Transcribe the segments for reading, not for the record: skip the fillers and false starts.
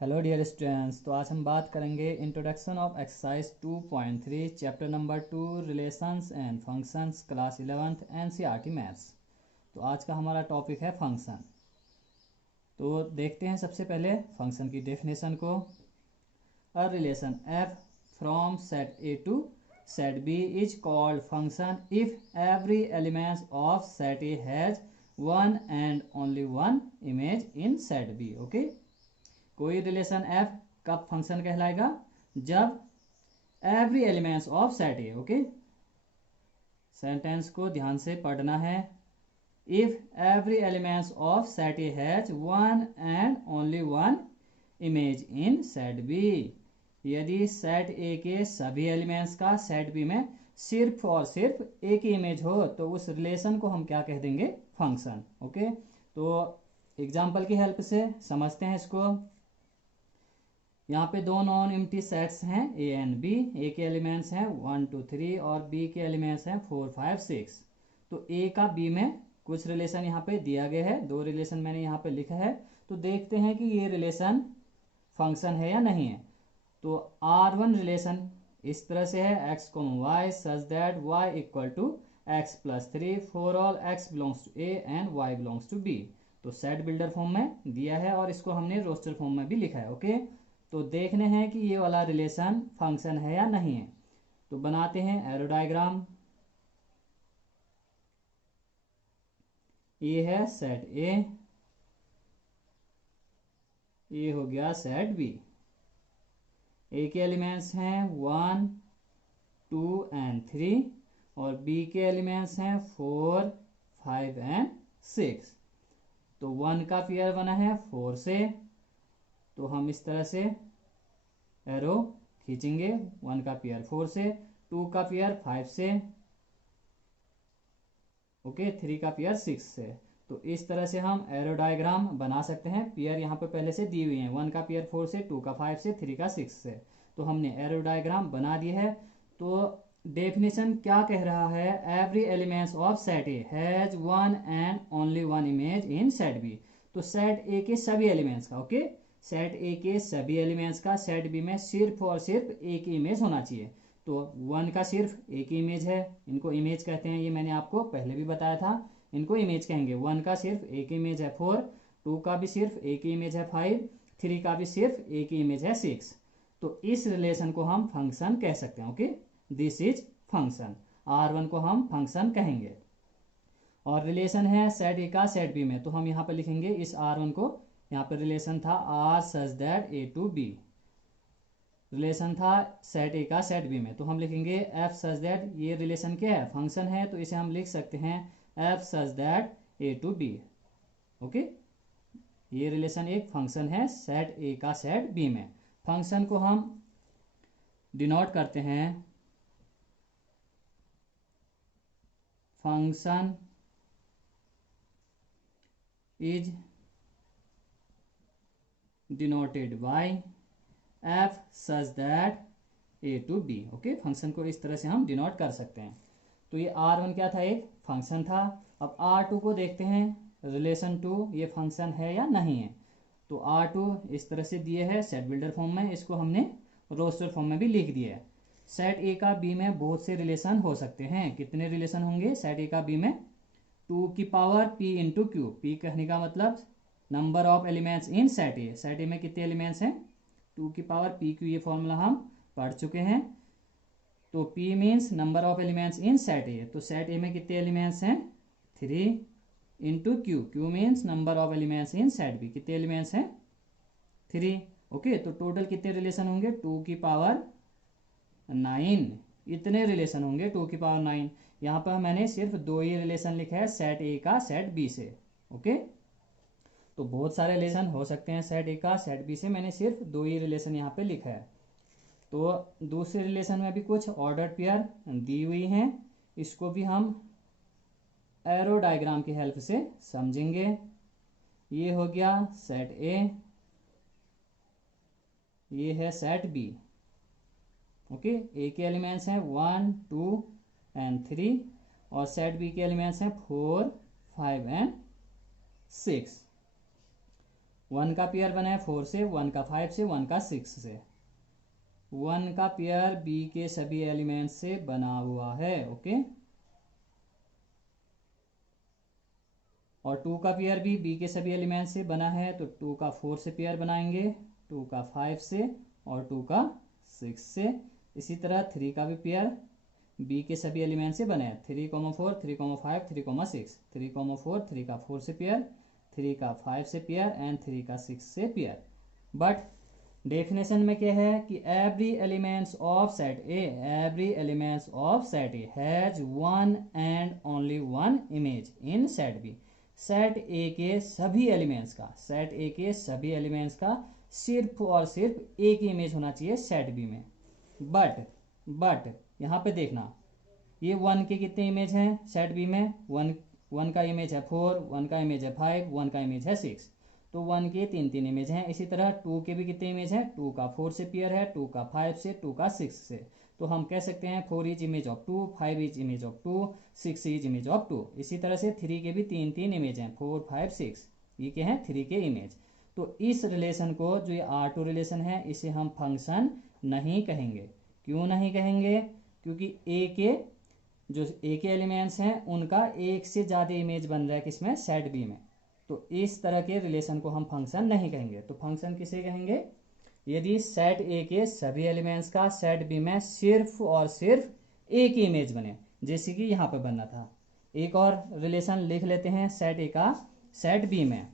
Hello dear students. तो आज हम बात करेंगे introduction of exercise 2.3 chapter number 2 relations and functions class 11th NCERT maths. तो आज का हमारा टॉपिक है फंक्शन। तो देखते हैं सबसे पहले फंक्शन की डेफिनेशन को। A relation F from set A to set B is called function if every element of set A has one and only one image in set B. Okay, कोई relation F कब function कहलाएगा? जब every elements of set A. Okay, sentence को ध्यान से पढ़ना है। If every elements of set A has one and only one image in set B. यदि सेट ए के सभी एलिमेंट्स का सेट बी में सिर्फ और सिर्फ एक ही इमेज हो तो उस रिलेशन को हम क्या कह देंगे? फंक्शन। ओके, तो एग्जाम्पल की हेल्प से समझते हैं इसको। यहाँ पे दो नॉन एम्प्टी सेट्स हैं ए एंड बी। ए के एलिमेंट्स हैं 1 2 3 और बी के एलिमेंट्स हैं 4 5 6। तो ए का बी में कुछ रिलेशन यहाँ पे दिया गया है, दो रिलेशन मैंने यहाँ पे लिखा है। तो देखते हैं कि ये रिलेशन फंक्शन है या नहीं है। तो R1 रिलेशन इस तरह से है x, y such that y equal to x plus 3 for all x belongs to a and y belongs to b। तो सेट बिल्डर फॉर्म में दिया है और इसको हमने रोस्टर फॉर्म में भी लिखा है। ओके, तो देखने हैं कि ये वाला रिलेशन फंक्शन है या नहीं है। तो बनाते हैं एरो डायग्राम। ये है सेट ए, ये हो गया सेट बी। ए के एलिमेंट्स हैं 1 2 एंड 3 और बी के एलिमेंट्स हैं 4 5 एंड 6। तो 1 का पेयर बना है 4 से, तो हम इस तरह से एरो खींचेंगे। 1 का पेयर 4 से, 2 का पेयर 5 से, ओके, 3 का पेयर 6 से। तो इस तरह से हम एरो डायग्राम बना सकते हैं। पेयर यहाँ पे पहले से दी हुई है, 1 का पेयर 4 से, 2 का 5 से, 3 का 6 से। तो हमने एरो डायग्राम बना दिया है। तो डेफिनेशन क्या कह रहा है? Every elements of set A has one and only one image in set B. तो सेट ए के सभी एलिमेंट्स का, ओके, सेट ए के सभी एलिमेंट्स का सेट बी में सिर्फ और सिर्फ एक इमेज होना चाहिए। तो 1 का सिर्फ एक ही इमेज है, इनको इमेज कहते हैं। ये मैंने आपको पहले भी बताया था, इनको इमेज कहेंगे। 1 का सिर्फ एक इमेज है 4, 2 का भी सिर्फ एक ही इमेज है 5, 3 का भी सिर्फ एक ही इमेज है 6। तो इस रिलेशन को हम फंक्शन कह सकते हैं। Okay, this is function. R1 को हम फंक्शन कहेंगे। और रिलेशन है सेट ए का सेट बी में, तो हम यहाँ पे लिखेंगे इस R1 को, यहाँ पे रिलेशन था R such that A to B. Relation था सेट ए का सेट बी में, तो हम लिखेंगे एफ सच दैट, ये रिलेशन क्या है? फंक्शन है। तो इसे हम लिख सकते हैं F such that A to B. Okay, ये रिलेशन एक फंक्शन है सेट ए का सेट बी में। फंक्शन को हम डिनोट करते हैं, function is denoted by F such that A to B. Okay, function को इस तरह से हम डिनोट कर सकते हैं। तो ये R1 क्या था? एक फंक्शन था। अब R2 को देखते हैं, रिलेशन 2 ये फंक्शन है या नहीं है। तो R2 इस तरह से दिए है सेट बिल्डर फॉर्म में, इसको हमने रोस्टर फॉर्म में भी लिख दिया है। सेट ए का बी में बहुत से रिलेशन हो सकते हैं। कितने रिलेशन होंगे सेट ए का बी में? 2 की power p into Q. P कहने का मतलब number of elements in set A. Set A में कितने एलिमेंट्स हैं? 2 की पावर p क्यू। ये फॉर्मूला हम पढ़ चुके हैं। तो p means number of elements in set A. तो सेट ए में कितने एलिमेंट्स हैं? 3 into Q. Q means number of elements in set B. कितने एलिमेंट्स हैं? 3। ओके, तो टोटल कितने रिलेशन होंगे? 2 की पावर 9। इतने रिलेशन होंगे 2 की पावर 9। यहाँ पर मैंने सिर्फ दो ही रिलेशन लिखा है सेट ए का सेट बी से। ओके, तो बहुत सारे रिलेशन हो सकते हैं सेट ए का सेट बी से, मैंने सिर्फ दो ही रिलेशन यहाँ पे लिखा है। तो दूसरे रिलेशन में भी कुछ ऑर्डर पेयर दी हुई हैं, इसको भी हम एरो डायग्राम की हेल्प से समझेंगे। ये हो गया सेट ए, ये है सेट बी। ओके, ए के एलिमेंट्स हैं 1 2 एंड 3 और सेट बी के एलिमेंट्स हैं 4 5 एंड 6। 1 का पेयर बना है 4 से, 1 का 5 से, 1 का 6 से। 1 का पेयर बी के सभी एलिमेंट से बना हुआ है, ओके। और 2 का पेयर भी बी के सभी एलिमेंट से बना है, तो 2 का 4 से पेयर बनाएंगे, 2 का 5 से और 2 का 6 से। इसी तरह 3 का भी पेयर बी के सभी एलिमेंट से बने हैं, 3,4, 3,5, 3,6, 3,4, 3 का 4 से पेयर, 3 का 5 से पेयर एंड 3 का 6 से पेयर। बट डेफिनेशन में क्या है कि every elements of set A, every elements of set A has one and only one image in set B. Set A के सभी एलिमेंट्स का, सेट ए के सभी एलिमेंट्स का सिर्फ और सिर्फ एक ही इमेज होना चाहिए सेट बी में। बट यहाँ पे देखना, ये 1 के कितने इमेज हैं सेट बी में? 1 का इमेज है 4, 1 का इमेज है 5, 1 का इमेज है 6, तो 1 के 3 इमेज हैं। इसी तरह 2 के भी कितने इमेज हैं? 2 का 4 से पेयर है, 2 का 5 से, 2 का 6 से। तो हम कह सकते हैं 4 is image of 2, 5 is image of 2, 6 is image of 2। इसी तरह से 3 के भी 3 इमेज हैं, 4, 5, 6, ये क्या है? 3 के इमेज। तो इस रिलेशन को, जो ये R2 रिलेशन है, इसे हम फंक्शन नहीं कहेंगे। क्यों नहीं कहेंगे? क्योंकि ए के एलिमेंट्स हैं उनका एक से ज़्यादा इमेज बन रहा है किसमें? सेट बी में। तो इस तरह के रिलेशन को हम फंक्शन नहीं कहेंगे। तो फंक्शन किसे कहेंगे? यदि सेट ए के सभी एलिमेंट्स का सेट बी में सिर्फ और सिर्फ एक ही इमेज बने, जैसे कि यहाँ पे बनना था। एक और रिलेशन लिख लेते हैं सेट ए का सेट बी में।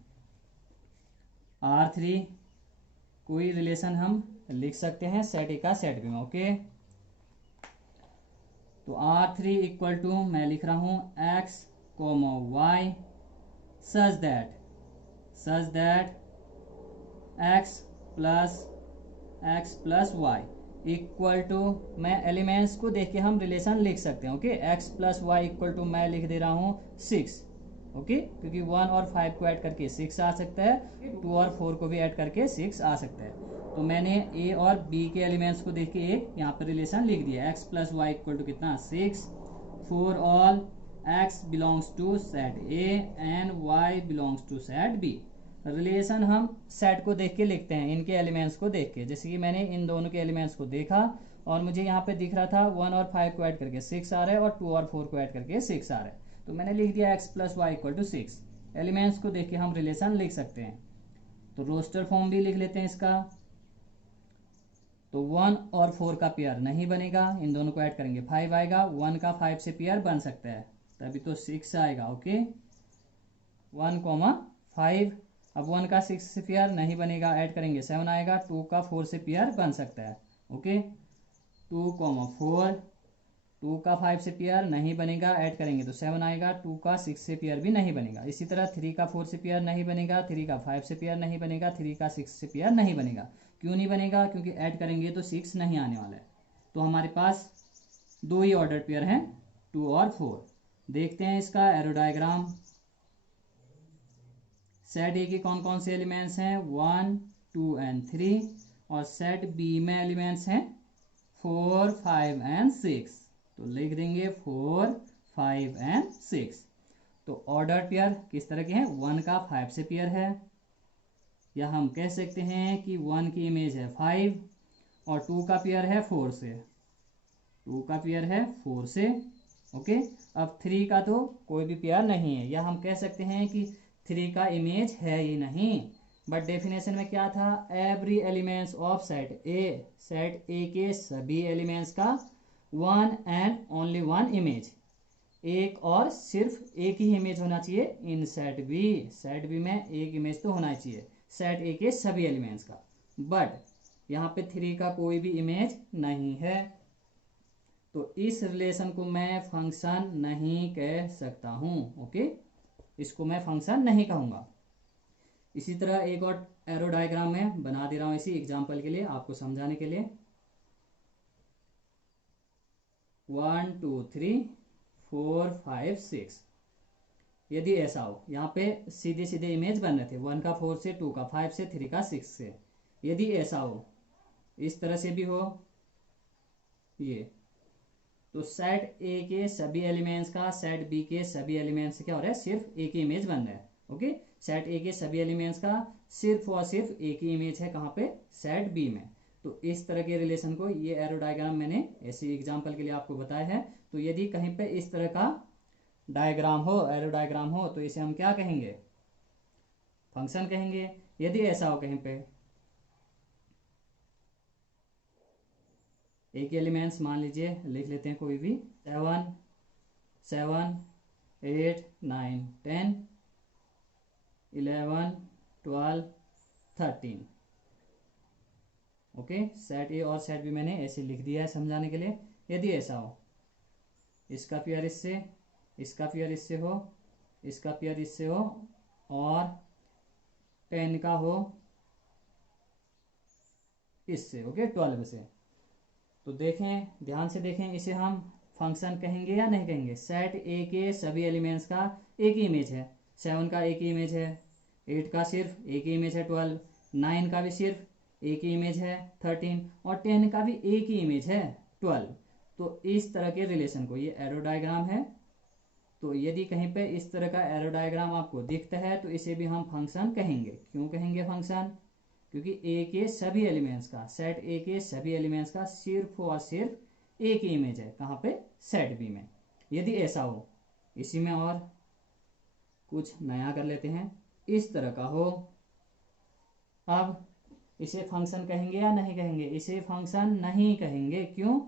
R3 कोई रिलेशन हम लिख सकते हैं सेट ए का सेट बी में, ओके। तो R3 इक्वल टू मैं लिख रहा हूं x, y such that x plus y equal to, मैं एलिमेंट्स को देख के हम रिलेशन लिख सकते हैं, okay. x plus y equal to मैं लिख दे रहा हूं 6, ओके, क्योंकि 1 और 5 को ऐड करके 6 आ सकता है, 2 और 4 को भी ऐड करके 6 आ सकता है। तो मैंने ए और बी के एलिमेंट्स को देख के एक यहाँ पर रिलेशन लिख दिया, x plus y equal to कितना? 6 for all x belongs to set A and y belongs to set B. Relation हम सेट को देख के लिखते हैं, इनके एलिमेंट्स को देख के। जैसे कि मैंने इन दोनों के एलिमेंट्स को देखा और मुझे यहाँ पे दिख रहा था 1 और 5 को ऐड करके 6 आ रहा है और 2 और 4 को ऐड करके 6 आ रहा है, तो मैंने लिख दिया x plus y equal to 6। Elements को देख के हम रिलेशन लिख सकते हैं। तो रोस्टर फॉर्म भी लिख लेते हैं इसका। तो 1 और 4 का पेयर नहीं बनेगा, इन दोनों को ऐड करेंगे 5 आएगा, 1 का 5 से पेयर बन सकता है, तभी तो 6 आएगा, ओके। 1, 5, अब 1 का 6 से पेयर नहीं बनेगा, ऐड करेंगे 7 आएगा, 2 का 4 से पेयर बन सकता है, ओके। 2, 4, 2 का 5 से पेयर नहीं बनेगा, ऐड करेंगे तो 7 आएगा, 2 का 6 से पेयर भी नहीं बनेगा। इसी तरह 3 का 4 से पेयर नहीं बनेगा, 3 का 5 से पेयर नहीं बनेगा, 3 का 6 से पेयर नहीं बनेगा। क्यों नहीं बनेगा? क्योंकि ऐड करेंगे तो 6 नहीं आने वाला है। तो हमारे पास दो ही ऑर्डर पेयर हैं, 2 और 4। देखते हैं इसका एरो डायग्राम। सेट ए के कौन कौन से एलिमेंट्स हैं? 1, 2 एंड 3, और सेट बी में एलिमेंट्स हैं 4, 5 एंड 6। तो लिख देंगे 4, 5 एंड 6। तो ऑर्डर पेयर किस तरह के हैं? 1 का 5 से पेयर है, या हम कह सकते हैं कि 1 की इमेज है 5 और 2 का पेयर है 4 से, 2 का पेयर है 4 से, ओके। अब 3 का तो कोई भी पेयर नहीं है, या हम कह सकते हैं कि 3 का इमेज है ही नहीं। बट डेफिनेशन में क्या था? Every elements of set A के सभी एलिमेंट्स का 1 एंड ओनली 1 इमेज, एक और सिर्फ एक ही इमेज होना चाहिए इन सेट बी में एक इमेज तो होना चाहिए सेट ए के सभी एलिमेंट्स का। बट यहाँ पे 3 का कोई भी इमेज नहीं है, तो इस रिलेशन को मैं फंक्शन नहीं कह सकता हूं, ओके। इसको मैं फंक्शन नहीं कहूंगा। इसी तरह एक और एरो डायग्राम में बना दे रहा हूं इसी एग्जांपल के लिए, आपको समझाने के लिए। 1, 2, 3, 4, 5, 6। यदि ऐसा हो, यहाँ पे सीधे सीधे इमेज बन रहे थे 1 का 4 से, 2 का 5 से, 3 का 6 से। यदि ऐसा हो, इस तरह से भी हो ये, तो सेट ए के सभी एलिमेंट्स का सेट बी के सभी एलिमेंट्स से क्या हो रहा है? सिर्फ एक ही इमेज बन रहा है, ओके। सेट ए के सभी एलिमेंट्स का सिर्फ और सिर्फ एक ही इमेज है, कहाँ पे, सेट बी में। तो इस तरह के रिलेशन को, ये एरो डायग्राम मैंने ऐसे एग्जांपल के लिए आपको बताया है। तो यदि कहीं पे इस तरह का डायग्राम हो, एरो डायग्राम हो, तो इसे हम क्या कहेंगे, फंक्शन कहेंगे। यदि ऐसा हो कहीं पे एक एलिमेंट्स मान लीजिए लिख लेते हैं कोई भी 7 7 8 9 10 11 12 13, ओके। सेट ए और सेट बी मैंने ऐसे लिख दिया है समझाने के लिए। यदि ऐसा हो, इसका पेयर इससे, इसका पेयर इससे हो, इसका पेयर इससे हो, और 10 का हो इससे, ओके, 12 से, तो देखें, ध्यान से देखें, इसे हम फंक्शन कहेंगे या नहीं कहेंगे। सेट ए के सभी एलिमेंट्स का एक ही इमेज है, 7 का एक ही इमेज है, 8 का सिर्फ एक ही इमेज है 12, 9 का भी सिर्फ एक ही इमेज है 13, और 10 का भी एक ही इमेज है 12। तो इस तरह के रिलेशन को, ये एरो डायग्राम है, तो यदि कहीं पे इस तरह का एरो डायग्राम आपको दिखता है तो इसे भी हम फंक्शन कहेंगे। क्यों कहेंगे फंक्शन, क्योंकि ए के सभी एलिमेंट्स का, सेट ए के सभी एलिमेंट्स का सिर्फ और सिर्फ एक ही इमेज है, कहाँ पे, सेट बी में। यदि ऐसा हो, इसी में और कुछ नया कर लेते हैं, इस तरह का हो, अब इसे फंक्शन कहेंगे या नहीं कहेंगे, इसे फंक्शन नहीं कहेंगे। क्यों,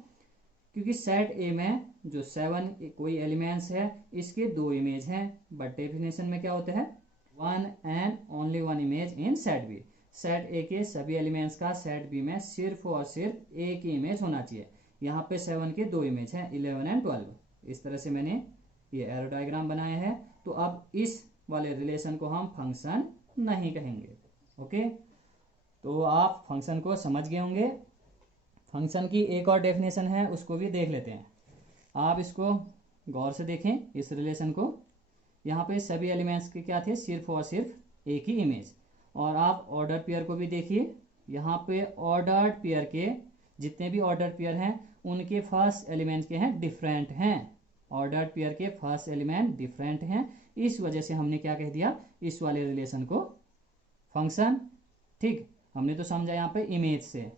क्योंकि सेट ए में जो 7 कोई एलिमेंट्स है, इसके 2 इमेज हैं, बट डेफिनेशन में क्या होता है, 1 and only 1 image in set B. Set A के सभी एलिमेंट्स का सेट बी में सिर्फ और सिर्फ एक ही इमेज होना चाहिए। यहाँ पे 7 के 2 इमेज हैं, 11 एंड 12। इस तरह से मैंने ये एरो डायग्राम बनाया है। तो अब इस वाले रिलेशन को हम फंक्शन नहीं कहेंगे, ओके। तो आप फंक्शन को समझ गए होंगे। फंक्शन की एक और डेफिनेशन है, उसको भी देख लेते हैं। आप इसको गौर से देखें, इस रिलेशन को। यहाँ पे सभी एलिमेंट्स के क्या थे, सिर्फ और सिर्फ एक ही इमेज। और आप ऑर्डर पेयर को भी देखिए, यहाँ पे ऑर्डर्ड पेयर के जितने भी ऑर्डर पेयर हैं, उनके फर्स्ट एलिमेंट के हैं डिफरेंट हैं। ऑर्डर्ड पेयर के फर्स्ट एलिमेंट डिफरेंट हैं, इस वजह से हमने क्या कह दिया, इस वाले रिलेशन को फंक्शन। ठीक, हमने तो समझा यहाँ पे इमेज से,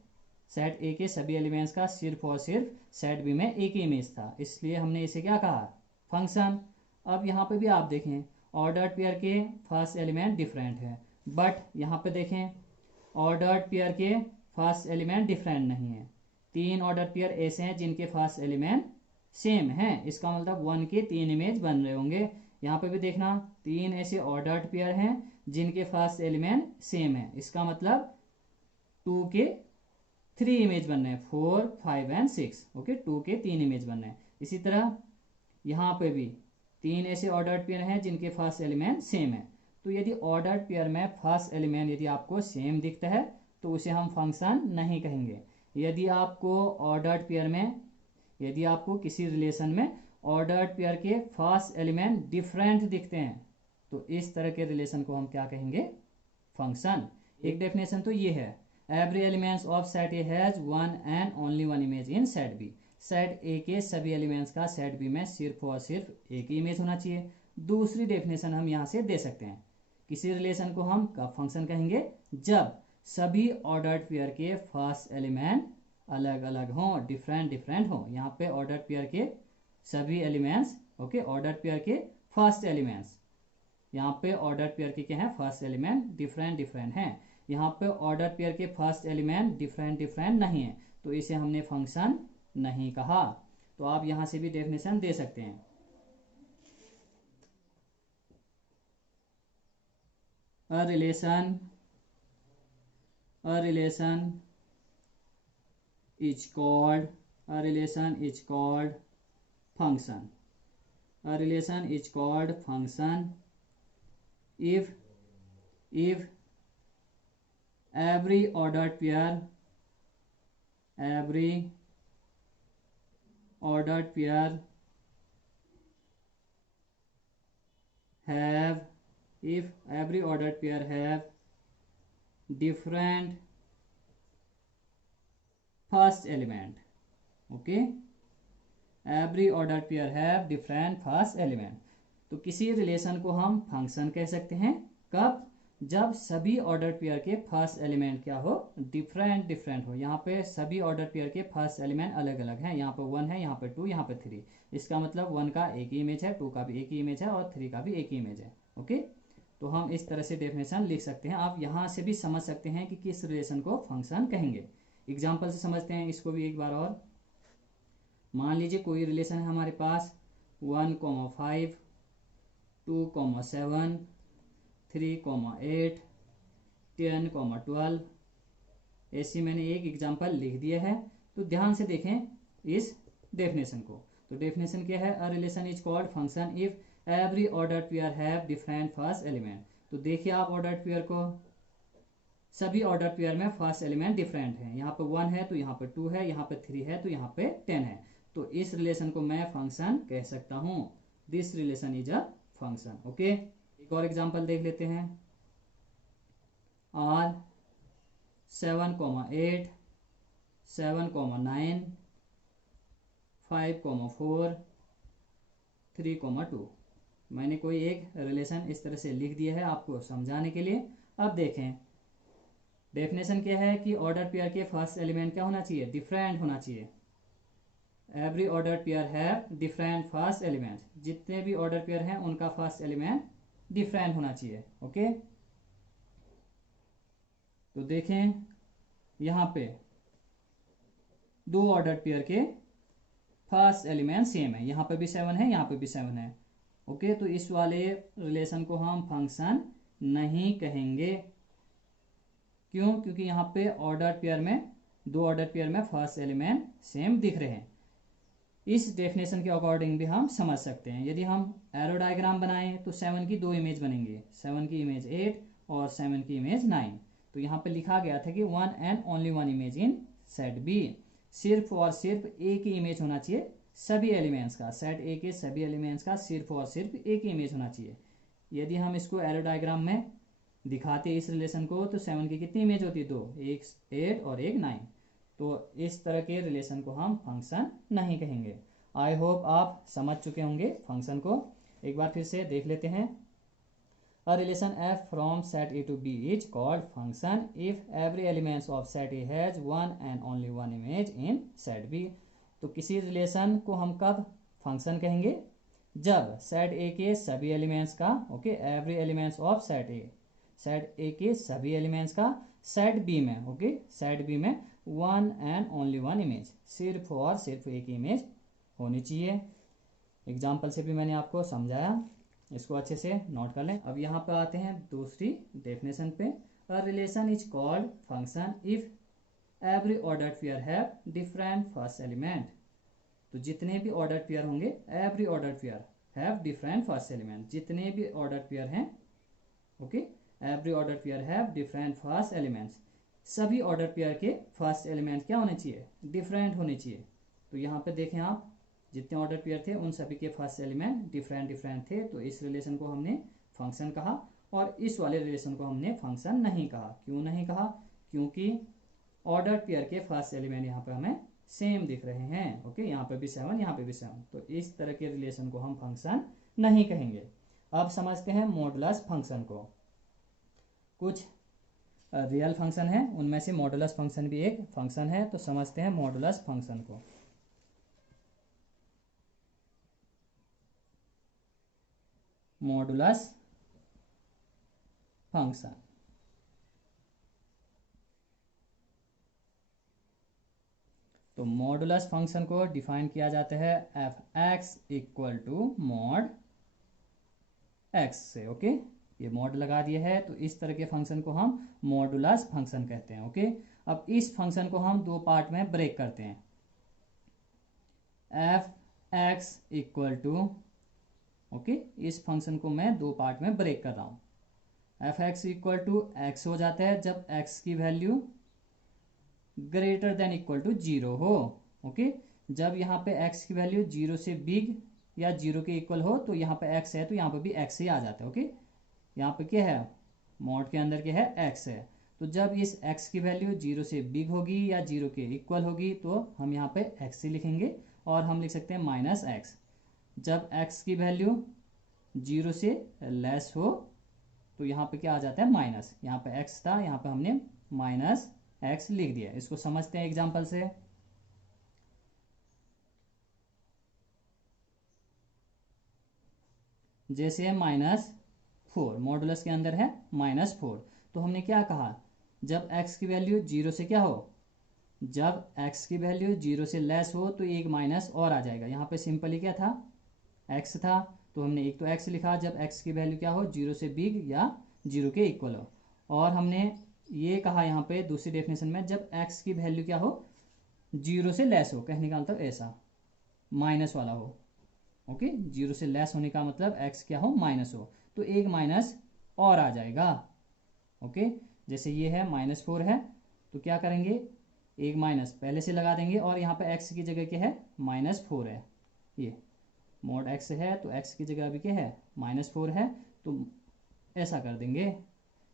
सेट ए के सभी एलिमेंट्स का सिर्फ और सिर्फ सेट बी में एक ही इमेज था, इसलिए हमने इसे क्या कहा, फंक्शन। अब यहाँ पे भी आप देखें, ऑर्डर्ड पेयर के फर्स्ट एलिमेंट डिफरेंट है, बट यहाँ पे देखें ऑर्डर्ड पेयर के फर्स्ट एलिमेंट डिफरेंट नहीं है। 3 ऑर्डर पेयर ऐसे हैं जिनके फर्स्ट एलिमेंट सेम हैं, इसका मतलब 1 के 3 इमेज बन रहे होंगे। यहाँ पे भी देखना 3 ऐसे ऑर्डर्ड पेयर हैं जिनके फर्स्ट एलिमेंट सेम है, इसका मतलब 2 के 3 इमेज बन रहे हैं, 4 5 एंड 6, ओके, 2 के 3 इमेज बन रहे हैं। इसी तरह यहाँ पे भी 3 ऐसे ऑर्डर्ड पेयर हैं जिनके फर्स्ट एलिमेंट सेम है। तो यदि ऑर्डर्ड पेयर में फर्स्ट एलिमेंट यदि आपको सेम दिखता है तो उसे हम फंक्शन नहीं कहेंगे। यदि आपको ऑर्डर्ड पेयर में, यदि आपको किसी रिलेशन में ऑर्डर्ड पेयर के फर्स्ट एलिमेंट डिफरेंट दिखते हैं तो इस तरह के रिलेशन को हम क्या कहेंगे, फंक्शन। एक डेफिनेशन तो ये है, every elements of set A has 1 and only 1 image in set B. Set A के सभी एलिमेंट्स का सेट बी में सिर्फ और सिर्फ एक ही इमेज होना चाहिए। दूसरी डेफिनेशन हम यहाँ से दे सकते हैं, किसी रिलेशन को हम कब फंक्शन कहेंगे, जब सभी ऑर्डर्ड पेयर के फर्स्ट एलिमेंट अलग अलग हों, डिफरेंट डिफरेंट हों। यहाँ पे ऑर्डर्ड पेयर के सभी एलिमेंट्स, ओके, ऑर्डर्ड पेयर के फर्स्ट एलिमेंट्स, यहाँ पे ऑर्डर्ड पेयर के क्या हैं, फर्स्ट एलिमेंट डिफरेंट डिफरेंट हैं। यहाँ पे ऑर्डर पेयर के फर्स्ट एलिमेंट डिफरेंट डिफरेंट नहीं है, तो इसे हमने फंक्शन नहीं कहा। तो आप यहाँ से भी डेफिनेशन दे सकते हैं। A relation is called function. A relation is called function if every ordered pair have different first element, okay, every ordered pair have different first element। तो किसी रिलेशन को हम फंक्शन कह सकते हैं कब? जब सभी ऑर्डर पेयर के फर्स्ट एलिमेंट क्या हो? डिफरेंट डिफरेंट हो। यहाँ पे सभी ऑर्डर पेयर के फर्स्ट एलिमेंट अलग अलग हैं। यहाँ पे 1 है, यहाँ पे 2, यहाँ पे 3। इसका मतलब 1 का एक ही इमेज है, 2 का भी एक ही इमेज है और 3 का भी एक ही इमेज है। ओके, तो हम इस तरह से डेफिनेशन लिख सकते हैं। आप यहाँ से भी समझ सकते हैं कि किस रिलेशन को फंक्शन कहेंगे। एग्जाम्पल से समझते हैं इसको भी एक बार और। मान लीजिए कोई रिलेशन है हमारे पास 1,5, 2,7, 3,8, 10,12। ऐसी मैंने एक एग्जाम्पल लिख दिया है। तो ध्यान से देखें इस डेफिनेशन को। तो डेफिनेशन क्या है? A relation is called function if every order pair have different first element. तो देखिए आप ऑर्डर पेयर को, सभी ऑर्डर पेयर में फर्स्ट एलिमेंट डिफरेंट है। यहाँ पे 1 है तो यहाँ पे 2 है, यहाँ पे 3 है तो यहाँ पे 10 है। तो इस रिलेशन को मैं फंक्शन कह सकता हूँ। This relation is a function. Okay, एक और एग्जांपल देख लेते हैं। आर 7,8, 7,9, 5,4, 3,2। मैंने कोई एक रिलेशन इस तरह से लिख दिया है आपको समझाने के लिए। अब देखें डेफिनेशन क्या है कि ऑर्डर पेयर के फर्स्ट एलिमेंट क्या होना चाहिए? डिफरेंट होना चाहिए। Every order pair have different first element. जितने भी ऑर्डर पेयर हैं उनका फर्स्ट एलिमेंट डिफरेंट होना चाहिए। ओके, तो देखें यहाँ पे दो ऑर्डर पेयर के फर्स्ट एलिमेंट सेम है। यहाँ पे भी 7 है, यहाँ पे भी 7 है। ओके, तो इस वाले रिलेशन को हम फंक्शन नहीं कहेंगे। क्यों? क्योंकि यहाँ पे ऑर्डर पेयर में, दो ऑर्डर पेयर में फर्स्ट एलिमेंट सेम दिख रहे हैं। इस डेफिनेशन के अकॉर्डिंग भी हम समझ सकते हैं। यदि हम एरो डायग्राम बनाएं तो 7 की दो इमेज बनेंगे, 7 की इमेज 8 और 7 की इमेज 9। तो यहाँ पे लिखा गया था कि 1 and only 1 image in set B. सिर्फ और सिर्फ एक ही इमेज होना चाहिए सभी एलिमेंट्स का। सेट ए के सभी एलिमेंट्स का सिर्फ और सिर्फ एक ही इमेज होना चाहिए। यदि हम इसको एरो डायग्राम में दिखाते इस रिलेशन को तो 7 की कितनी इमेज होती है? दो, एक 8 और एक 9। तो इस तरह के रिलेशन को हम फंक्शन नहीं कहेंगे। आई होप आप समझ चुके होंगे फंक्शन को। एक बार फिर से देख लेते हैं। A relation f from set A to B is called function if every elements of set A has one and only one image in set B। तो किसी रिलेशन को हम कब फंक्शन कहेंगे? जब सेट ए के सभी एलिमेंट्स का, okay, every elements of set A, set A के सभी एलिमेंट्स का सेट बी में, ओके, सेट बी में one and only one image, सिर्फ और सिर्फ एक इमेज होनी चाहिए। एग्जाम्पल से भी मैंने आपको समझाया, इसको अच्छे से नोट कर लें। अब यहाँ पर आते हैं दूसरी डेफिनेशन पे। A relation is called function if every order pair have different first element. तो जितने भी ऑर्डर पेयर होंगे, every order pair have different first element. जितने भी ऑर्डर पेयर हैं, okay, every order pair have different first elements. सभी order pair के first element क्या होने चाहिए? डिफरेंट होने चाहिए। तो यहाँ पे देखें आप, जितने ऑर्डर पेयर थे उन सभी के फर्स्ट एलिमेंट डिफरेंट डिफरेंट थे। तो इस रिलेशन को हमने फंक्शन कहा और इस वाले रिलेशन को हमने फंक्शन नहीं कहा। क्यों नहीं कहा? क्योंकि ऑर्डर पेयर के फर्स्ट एलिमेंट यहाँ पे हमें सेम दिख रहे हैं। ओके, यहाँ पे भी 7, यहाँ पे भी 7। तो इस तरह के रिलेशन को हम फंक्शन नहीं कहेंगे। अब समझते हैं मॉडुलस फंक्शन को। कुछ रियल फंक्शन है, उनमें से मॉडुलस फंक्शन भी एक फंक्शन है। तो समझते हैं मॉडुलस फंक्शन को। मॉडुलस फंक्शन, तो मॉडुलस फंक्शन को डिफाइन किया जाता है F X equal to mod X से। ओके, ये मॉड लगा दिया है। तो इस तरह के फंक्शन को हम मॉडुलस फंक्शन कहते हैं। ओके, अब इस फंक्शन को हम दो पार्ट में ब्रेक करते हैं। F X equal to, okay, इस फंक्शन को मैं दो पार्ट में ब्रेक कर रहा हूँ। F X equal to X हो जाता है जब एक्स की value greater than equal to 0 हो। ओके, जब यहाँ पे एक्स की वैल्यू 0 से बिग या 0 के इक्वल हो तो यहाँ पे एक्स है, तो यहाँ पे भी एक्स ही आ जाता है। ओके, यहाँ पे क्या है? मॉड के अंदर क्या है? एक्स है। तो जब इस एक्स की वैल्यू 0 से बिग होगी या 0 के इक्वल होगी तो हम यहाँ पे एक्स ही लिखेंगे और हम लिख सकते हैं माइनस एक्स। जब एक्स की वैल्यू 0 से लेस हो तो यहाँ पे क्या आ जाता है माइनस, यहाँ पे एक्स था, यहाँ पे हमने माइनस एक्स लिख दिया। इसको समझते हैं एग्जाम्पल से। जैसे है -4, मॉडुलस के अंदर है -4, तो हमने क्या कहा, जब x की वैल्यू 0 से क्या हो, जब x की वैल्यू 0 से लेस हो तो एक माइनस और आ जाएगा। यहाँ पे सिंपली क्या था, x था, तो हमने एक तो x लिखा जब x की वैल्यू क्या हो, 0 से बिग या 0 के इक्वल हो। और हमने ये कहा यहाँ पे दूसरी डेफिनेशन में, जब x की वैल्यू क्या हो, 0 से लेस हो, कहने का मतलब ऐसा माइनस वाला हो। ओके, 0 से लेस होने का मतलब x क्या हो, माइनस हो, तो एक माइनस और आ जाएगा। ओके, जैसे ये है -4 है, तो क्या करेंगे, एक माइनस पहले से लगा देंगे, और यहाँ पे x की जगह क्या है, -4 है, ये मोड x है, तो x की जगह अभी क्या है, -4 है, तो ऐसा कर देंगे।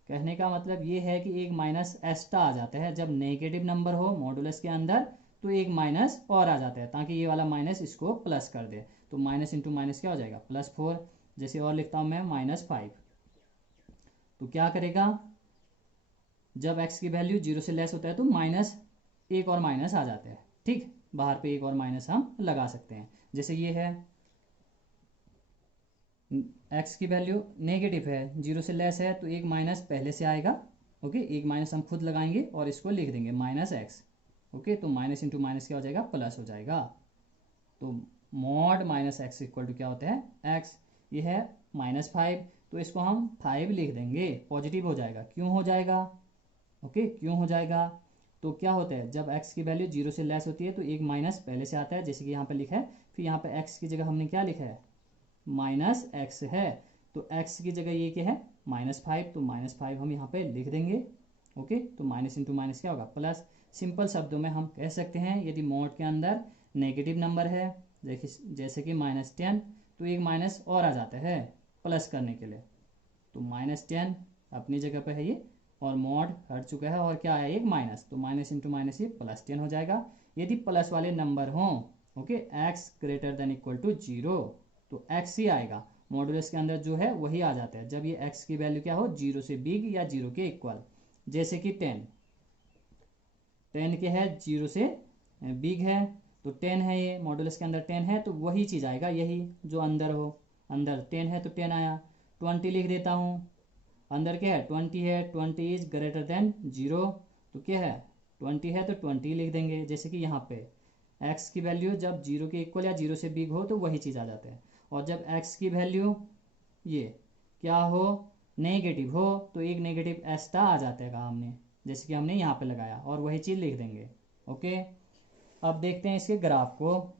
कहने का मतलब ये है कि एक माइनस एक्स्ट्रा आ जाता है जब नेगेटिव नंबर हो मॉडुलस के अंदर, तो एक माइनस और आ जाता है, ताकि ये वाला माइनस इसको प्लस कर दे। तो माइनस इंटू माइनस क्या हो जाएगा, +4। जैसे और लिखता हूँ मैं -5, तो क्या करेगा, जब x की वैल्यू 0 से लेस होता है तो माइनस, एक और माइनस आ जाता है। ठीक, बाहर पे एक और माइनस हम लगा सकते हैं। जैसे ये है, x की वैल्यू नेगेटिव है, 0 से लेस है, तो एक माइनस पहले से आएगा। ओके, एक माइनस हम खुद लगाएंगे और इसको लिख देंगे -x। ओके, तो माइनस इंटू माइनस क्या हो जाएगा, प्लस हो जाएगा। तो मॉड -x इक्वल टू क्या होता है, x। ये है -5, तो इसको हम 5 लिख देंगे, पॉजिटिव हो जाएगा। क्यों हो जाएगा, ओके, क्यों हो जाएगा, तो क्या होता है, जब x की वैल्यू 0 से लेस होती है तो एक माइनस पहले से आता है, जैसे कि यहाँ पे लिखा है। फिर यहाँ पे x की जगह हमने क्या लिखा है, -x है, तो x की जगह ये क्या है, -5, तो -5 हम यहाँ पे लिख देंगे। ओके, तो माइनस इंटू माइनस क्या होगा, प्लस। सिंपल शब्दों में हम कह सकते हैं, यदि मोड के अंदर नेगेटिव नंबर है, देखिए जैसे कि -10, तो एक माइनस और आ जाता है प्लस करने के लिए, तो -10 अपनी जगह पे है ये, और मॉड हट चुका है, और क्या है, एक माइनस, तो माइनस इंटू माइनस ये +10 हो जाएगा। यदि प्लस वाले नंबर हों, okay, x greater than equal to 0, तो x ही आएगा, मॉडुलस के अंदर जो है वही आ जाता है, जब ये x की वैल्यू क्या हो, 0 से बिग या 0 के इक्वल। जैसे कि 10 के है, 0 से बिग है, तो 10 है, ये मॉडुलस के अंदर 10 है, तो वही चीज़ आएगा, यही जो अंदर हो, अंदर 10 है तो 10 आया। 20 लिख देता हूँ, अंदर क्या है, 20 है, 20 इज ग्रेटर देन 0, तो क्या है, 20 है तो 20 लिख देंगे। जैसे कि यहाँ पे x की वैल्यू जब 0 के इक्वल या 0 से बिग हो तो वही चीज़ आ जाता है, और जब x की वैल्यू ये क्या हो, नेगेटिव हो, तो एक नेगेटिव एक्स्ट्रा आ जाता है, कहा हमने, जैसे कि हमने यहाँ पे लगाया, और वही चीज़ लिख देंगे। ओके, अब देखते हैं इसके ग्राफ को।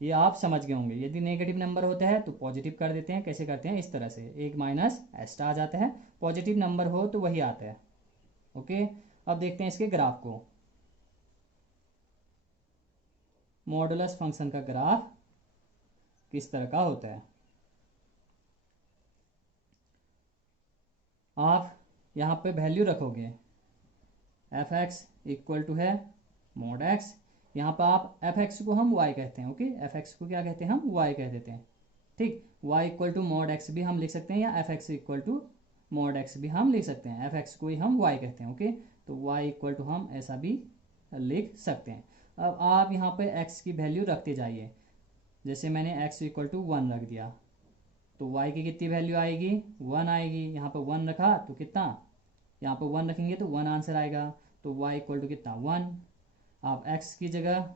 ये आप समझ गए होंगे, यदि नेगेटिव नंबर होता है तो पॉजिटिव कर देते हैं। कैसे करते हैं, इस तरह से, एक माइनस एक्स्ट्रा आ जाता है, पॉजिटिव नंबर हो तो वही आता है। ओके, अब देखते हैं इसके ग्राफ को। मॉडुलस फंक्शन का ग्राफ किस तरह का होता है, आप यहाँ पे वैल्यू रखोगे, f(x) इक्वल टू है mod x। यहाँ पर आप f(x) को हम y कहते हैं। ओके, f(x) को क्या कहते हैं, हम y कह देते हैं। ठीक, y equal to mod x भी हम लिख सकते हैं, या f(x) equal to mod x भी हम लिख सकते हैं। f(x) को ही हम y कहते हैं। ओके, तो y इक्वल टू हम ऐसा भी लिख सकते हैं। अब आप यहाँ पे x की वैल्यू रखते जाइए, जैसे मैंने x इक्वल टू 1 रख दिया, तो y की कितनी वैल्यू आएगी, 1 आएगी। यहाँ पर 1 रखा तो कितना, यहाँ पर 1 रखेंगे तो 1 आंसर आएगा, तो y इक्वल टू कितना, 1। आप x की जगह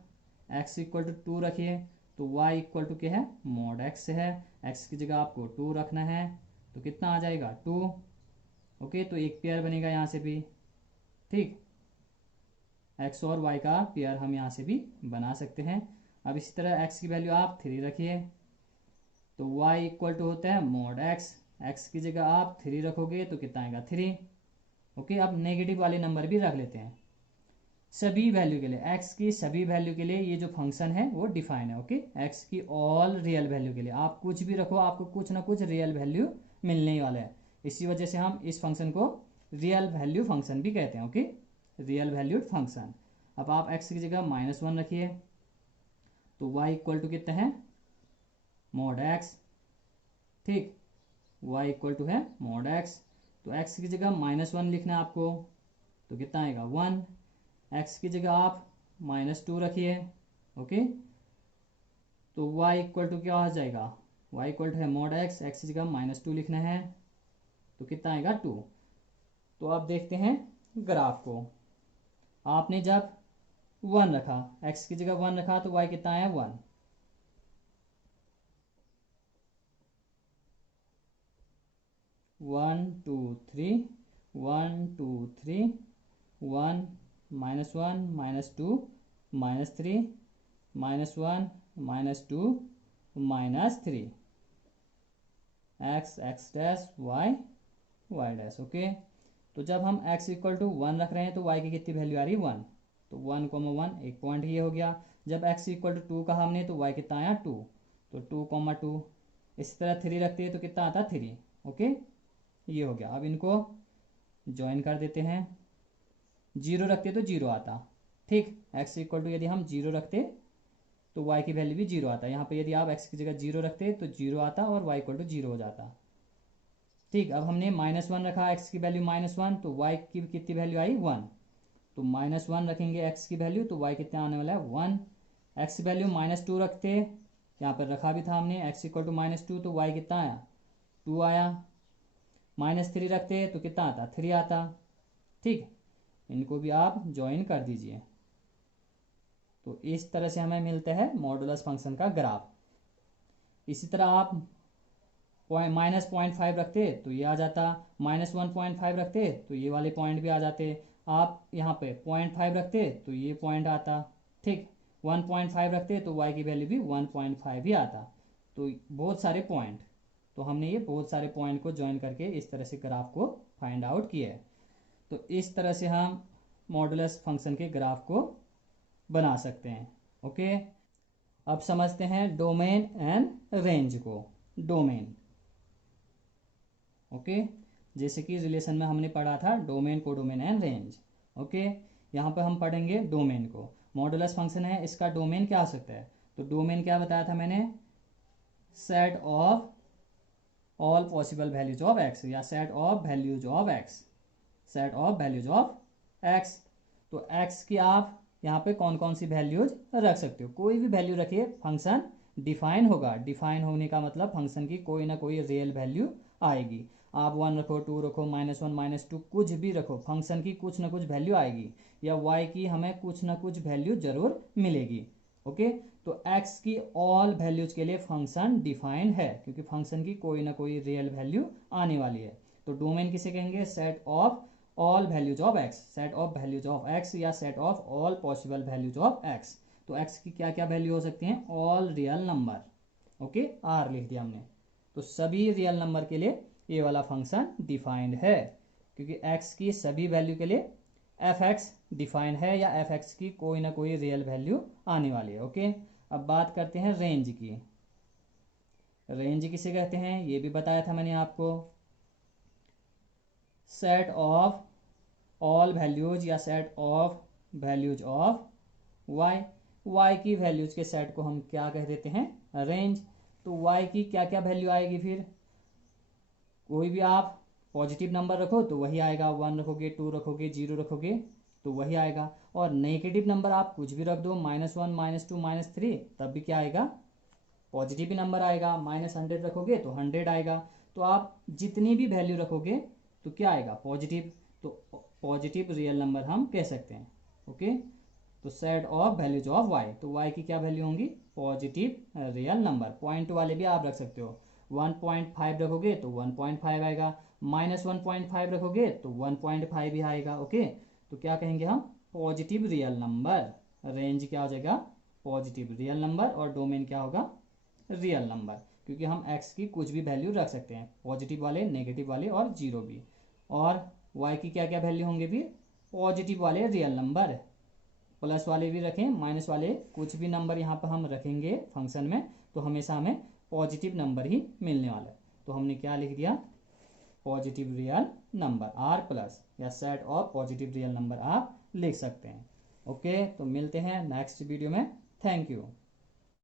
x इक्वल टू 2 रखिए, तो y इक्वल टू क्या है, mod x है, x की जगह आपको 2 रखना है, तो कितना आ जाएगा, 2। ओके, तो एक पेयर बनेगा यहाँ से भी। ठीक, x और y का पेयर हम यहाँ से भी बना सकते हैं। अब इसी तरह x की वैल्यू आप 3 रखिए, तो y इक्वल टू होता है mod x, x की जगह आप 3 रखोगे तो कितना आएगा, 3। ओके, अब नेगेटिव वाले नंबर भी रख लेते हैं सभी वैल्यू के लिए, x की सभी वैल्यू के लिए ये जो फंक्शन है वो डिफाइन है। ओके, x की ऑल रियल वैल्यू के लिए आप कुछ भी रखो, आपको कुछ ना कुछ रियल वैल्यू मिलने ही वाला है। इसी वजह से हम इस फंक्शन को रियल वैल्यू फंक्शन भी कहते हैं। Okay, real valued function. अब आप x की जगह -1 रखिए, तो y इक्वल टू कितना है, mod x। ठीक, y इक्वल टू है मॉड x। तो x की जगह -1 लिखना है आपको, तो कितना आएगा 1। x की जगह आप -2 रखिए, ओके। तो y इक्वल टू क्या हो जाएगा, y इक्वल टू है मॉड x, x की जगह -2 लिखना है, तो कितना आएगा 2। तो आप देखते हैं ग्राफ को, आपने जब 1 रखा, x की जगह 1 रखा, तो y कितना आया 1। 1 2 3 1 2 3 1 -1 -2 -3 -1 -2 -3 x x dash y y dash, okay. तो जब हम x इक्वल टू 1 रख रहे हैं तो y की कितनी वैल्यू आ रही है 1, तो 1, 1 एक पॉइंट ये हो गया। जब x इक्वल टू 2 कहा हमने तो y कितना आया 2, तो 2, 2। इसी तरह 3 रखते हैं तो कितना आता 3, ओके। ये हो गया। अब इनको ज्वाइन कर देते हैं, 0 रखते तो 0 आता, ठीक। x इक्वल टू यदि हम 0 रखते तो y की वैल्यू भी 0 आता। यहाँ पे यदि आप x की जगह 0 रखते तो 0 आता और y इक्वल टू 0 हो जाता, ठीक। अब हमने -1 रखा, x की वैल्यू -1, तो y की कितनी वैल्यू आई 1। तो -1 रखेंगे x की वैल्यू, तो y कितना आने वाला है 1। x की वैल्यू -2 रखते, यहाँ पर रखा भी था हमने, x इक्वल टू -2, तो y कितना आया 2 आया। -3 रखते तो कितना आता 3 आता, ठीक। इनको भी आप ज्वाइन कर दीजिए। तो इस तरह से हमें मिलता है मॉडुलस फंक्शन का ग्राफ। इसी तरह आप -0.5 रखते तो ये आ जाता, -1.5 रखते तो ये वाले पॉइंट भी आ जाते। आप यहाँ पे 0.5 रखते तो ये पॉइंट आता, ठीक। 1.5 रखते तो y की वैल्यू भी 1.5 ही आता। तो बहुत सारे पॉइंट, तो हमने ये बहुत सारे पॉइंट को ज्वाइन करके इस तरह से ग्राफ को फाइंड आउट किया है। तो इस तरह से हम मॉडुलस फंक्शन के ग्राफ को बना सकते हैं, ओके। अब समझते हैं डोमेन एंड रेंज को। Domain, okay. जैसे कि रिलेशन में हमने पढ़ा था domain, codomain and range, okay. यहाँ पर हम पढ़ेंगे डोमेन को। मॉडुलस फंक्शन है, इसका डोमेन क्या हो सकता है, तो डोमेन क्या बताया था मैंने, set of all possible values of X, या set of values of X, set of values of X. तो एक्स की आप यहाँ पे कौन कौन सी वैल्यूज रख सकते हो, कोई भी वैल्यू रखिए, फंक्शन डिफाइन होगा। डिफाइन होने का मतलब फंक्शन की कोई ना कोई रियल वैल्यू आएगी। आप 1 रखो, 2 रखो, -1 -2 कुछ भी रखो, फंक्शन की कुछ ना कुछ वैल्यू आएगी, या y की हमें कुछ ना कुछ वैल्यू जरूर मिलेगी, ओके। तो x की ऑल वैल्यूज के लिए फंक्शन डिफाइन है, क्योंकि फंक्शन की कोई ना कोई रियल वैल्यू आने वाली है। तो डोमेन किसे कहेंगे, set of all values of x, set of values of x, या set of all possible values of x। तो x की क्या क्या वैल्यू हो सकती हैं, all real number, okay, r लिख दिया हमने। तो सभी रियल नंबर के लिए ये वाला फंक्शन डिफाइंड है, क्योंकि x की सभी वैल्यू के लिए f(x) डिफाइंड है, या f(x) की कोई ना कोई रियल वैल्यू आने वाली है, ओके। अब बात करते हैं रेंज की। रेंज किसे कहते हैं ये भी बताया था मैंने आपको, सेट ऑफ ऑल वैल्यूज या set of values of y। y की वैल्यूज के सेट को हम क्या कह देते हैं, रेंज। तो y की क्या क्या वैल्यू आएगी, फिर कोई भी आप पॉजिटिव नंबर रखो तो वही आएगा, 1 रखोगे, 2 रखोगे, 0 रखोगे तो वही आएगा। और नेगेटिव नंबर आप कुछ भी रख दो, -1 -2 -3, तब भी क्या आएगा, पॉजिटिव ही नंबर आएगा। -100 रखोगे तो 100 आएगा। तो आप जितनी भी वैल्यू रखोगे तो क्या आएगा, पॉजिटिव। तो पॉजिटिव रियल नंबर हम कह सकते हैं, ओके। तो set of values of y, तो y की क्या वैल्यू होंगी, पॉजिटिव रियल नंबर। पॉइंट वाले भी आप रख सकते हो, 1.5 रखोगे तो 1.5 आएगा, -1.5 रखोगे तो 1.5 भी आएगा, ओके। तो क्या कहेंगे हम, पॉजिटिव रियल नंबर। रेंज क्या हो जाएगा, पॉजिटिव रियल नंबर, और डोमेन क्या होगा, रियल नंबर, क्योंकि हम x की कुछ भी वैल्यू रख सकते हैं, पॉजिटिव वाले, नेगेटिव वाले और 0 भी। और y की क्या क्या वैल्यू होंगे, भी पॉजिटिव वाले रियल नंबर, प्लस वाले भी रखें, माइनस वाले, कुछ भी नंबर यहाँ पर हम रखेंगे फंक्शन में तो हमेशा हमें पॉजिटिव नंबर ही मिलने वाला है। तो हमने क्या लिख दिया, पॉजिटिव रियल नंबर r+, या set of positive real number आप लिख सकते हैं, ओके। तो मिलते हैं नेक्स्ट वीडियो में, थैंक यू।